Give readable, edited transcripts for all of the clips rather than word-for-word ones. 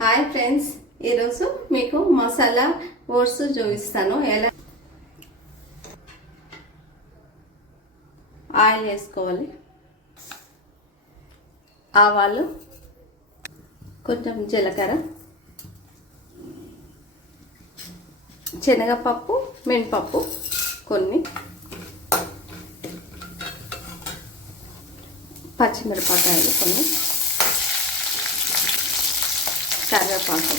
Hi friends, ఈరోజు మీకు masala oats చూపిస్తాను. ఎలా ఆయిల్ వేసుకోవాలి, ఆవాలు, కొంచెం జీలకర్ర, శనగపప్పు, మినపప్పు కొన్ని, పచ్చిమిరపకాయలు కొన్ని, కరివేపాకు,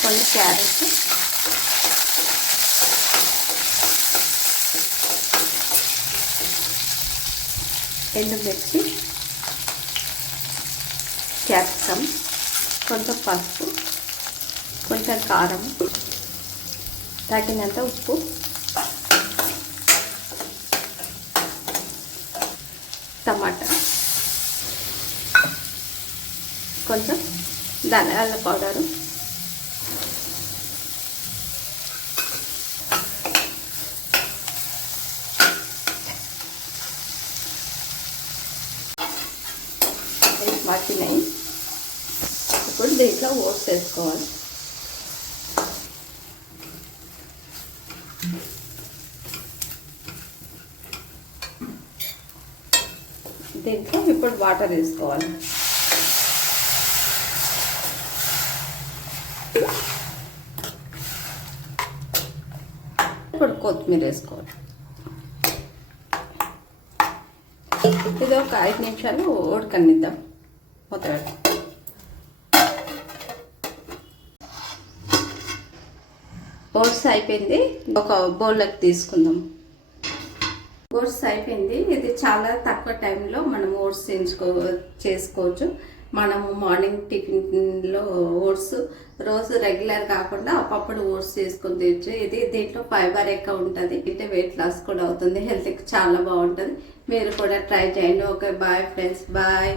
కొన్ని క్యారెట్, ఎండుమిర్చి, క్యాప్సికమ్, కొంచెం పసుపు, కొంచెం కారం, తగినంత ఉప్పు, టమాటా, కొంచెం ధనియాల పౌడరు, మగ్గినాయి. ఇప్పుడు దీంట్లో ఓట్స్ వేసుకోవాలి. దీంట్లో ఇప్పుడు వాటర్ వేసుకోవాలి. ఇప్పుడు కొత్తిమీర వేసుకోవాలి. ఇది ఒక 5 నిమిషాలు ఉడకనిద్దాం. మొత్తం ఓట్స్ అయిపోయింది. ఒక బౌల్లోకి తీసుకుందాం. ఓట్స్ అయిపోయింది. ఇది చాలా తక్కువ టైంలో మనం ఓట్స్ చేసుకోవచ్చు. మనము మార్నింగ్ టిఫిన్లో ఓట్స్ రోజు రెగ్యులర్ కాకుండా అప్పుడు ఓట్స్ చేసుకొని తినచ్చు. ఇది దీంట్లో ఫైబర్ ఎక్కువ ఉంటుంది. అంటే వెయిట్ లాస్ కూడా అవుతుంది. హెల్త్కి చాలా బాగుంటుంది. మీరు కూడా ట్రై చేయండి. Okay, bye friends, bye.